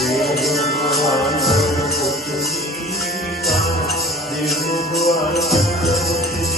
Thank you.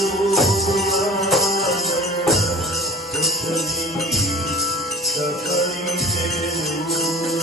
Thank you.